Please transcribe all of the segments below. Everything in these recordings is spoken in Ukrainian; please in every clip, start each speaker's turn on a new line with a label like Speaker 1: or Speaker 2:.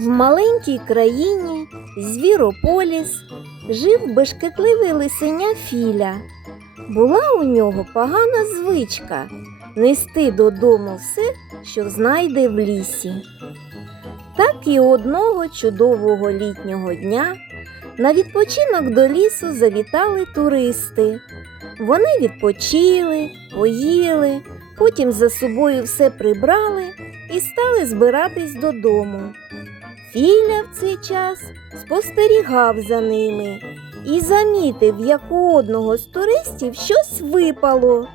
Speaker 1: В маленькій країні Звірополіс жив бешкетливий лисеня Філя. Була у нього погана звичка нести додому все, що знайде в лісі. Так і одного чудового літнього дня на відпочинок до лісу завітали туристи. Вони відпочили, поїли, потім за собою все прибрали і стали збиратись додому. Філя в цей час спостерігав за ними і замітив, як у одного з туристів щось випало.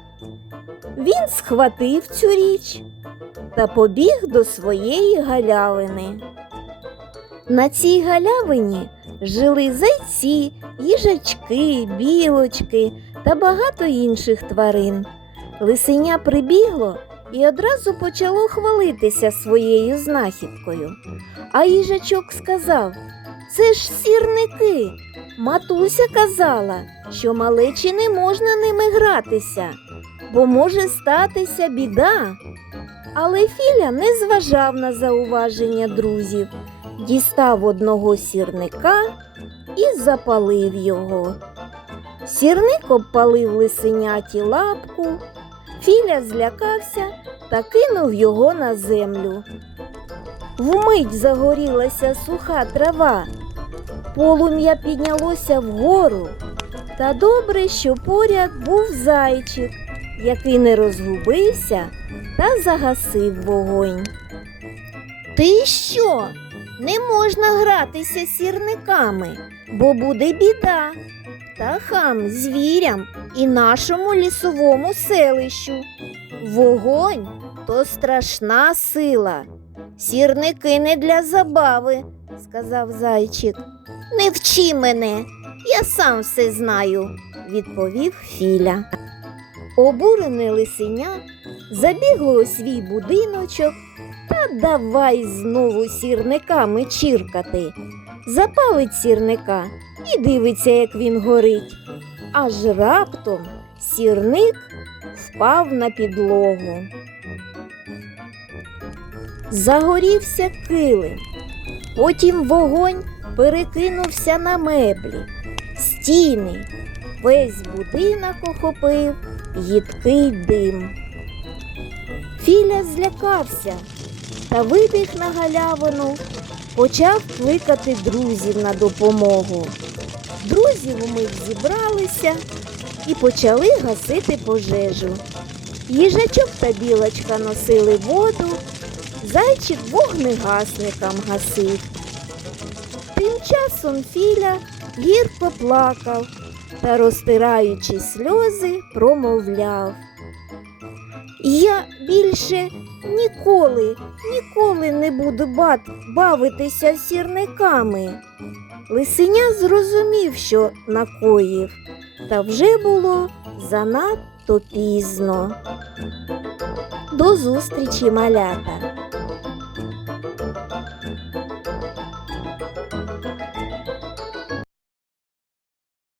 Speaker 1: Він схватив цю річ та побіг до своєї галявини. На цій галявині жили зайці, їжачки, білочки та багато інших тварин. Лисеня прибігло і одразу почало хвалитися своєю знахідкою. А їжачок сказав: Це ж сірники. Матуся казала, що малечі не можна ними гратися, бо може статися біда. Але Філя не зважав на зауваження друзів, дістав одного сірника і запалив його. Сірник обпалив лисеняті лапку, Філя злякався та кинув його на землю. Вмить загорілася суха трава, полум'я піднялося вгору, та добре, що поряд був зайчик, який не розгубився та загасив вогонь. Ти що? Не можна гратися сірниками, бо буде біда. Птахам, звірям і нашому лісовому селищу. Вогонь то страшна сила. Сірники не для забави, сказав зайчик. Не вчи мене, я сам все знаю, відповів Філя. Обурене лисеня забігло у свій будиночок та давай знову сірниками чиркати. Запалить сірника і дивиться, як він горить. Аж раптом сірник впав на підлогу. Загорівся килим, потім вогонь перекинувся на меблі, стіни. Весь будинок охопив їдкий дим. Філя злякався та вибіг на галявину, почав кликати друзів на допомогу. Друзі вмить зібралися і почали гасити пожежу. Їжачок та білочка носили воду, зайчик вогнегасникам гасив. Тим часом Філя гірко плакав та, розтираючи сльози, промовляв. Я більше ніколи, ніколи не буду бавитися сірниками. Лисеня зрозумів, що накоїв, та вже було занадто пізно. До зустрічі, малята!